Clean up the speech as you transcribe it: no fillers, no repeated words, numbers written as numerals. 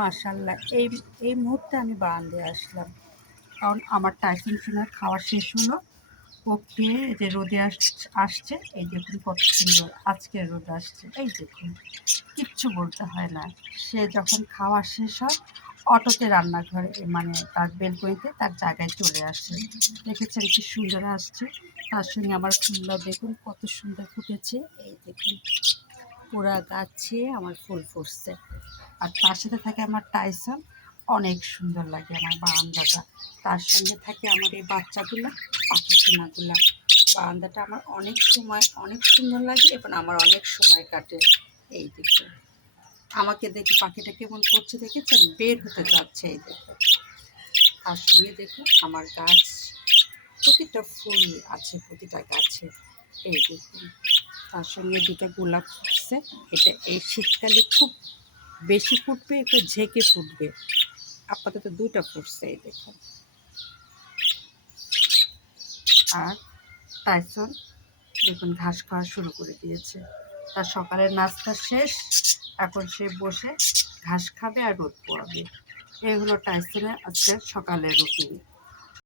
মাশাআল্লাহ এই এই মুহূর্তে আমি বারান্দায় আসলাম, কারণ আমার টাইসন সোনার খাওয়া শেষ হলো। ও খেয়ে এই যে রোদে আসছে, এই দেখুন কত সুন্দর আজকের রোদ আসছে, এই দেখুন কিচ্ছু বলতে হয় না। সে যখন খাওয়া শেষ হয় অটোতে রান্নাঘরে মানে তার বেলকনিতে তার জায়গায় চলে আসে। দেখেছেন কি সুন্দর আসছে, তার সঙ্গে আমার ফুলটা দেখুন কত সুন্দর ফুটেছে। এই দেখুন পুরা গাছে আমার ফুল ফুটছে, আর তার সাথে থাকে আমার টাইসন। অনেক সুন্দর লাগে আমার বারান্দাটা, তার সঙ্গে থাকে আমার এই বাচ্চাগুলো, পাখি সোনাগুলা। বারান্দাটা আমার অনেক সময় অনেক সুন্দর লাগে এবং আমার অনেক সময় কাটে। এই দেখুন আমাকে দেখে পাখিটা কেমন করছে, দেখেছেন বের হতে যাচ্ছে। এই দেখুন তার সঙ্গে দেখুন আমার গাছ, প্রতিটা ফুল আছে প্রতিটা গাছে। এই দেখুন তার সঙ্গে দুটো গোলাপ ফুটছে, এটা এই শীতকালে খুব বেশি ফুটবে, একটু ঝেঁকে ফুটবে। আপাতত দুটো ফুটছে, এই দেখুন। আর টাইসন দেখুন ঘাস খাওয়া শুরু করে দিয়েছে, তার সকালের নাস্তা শেষ, এখন সে বসে ঘাস খাবে আর রোদ পোয়াবে। এই হলো টাইসনের আজকের সকালের রুটিন।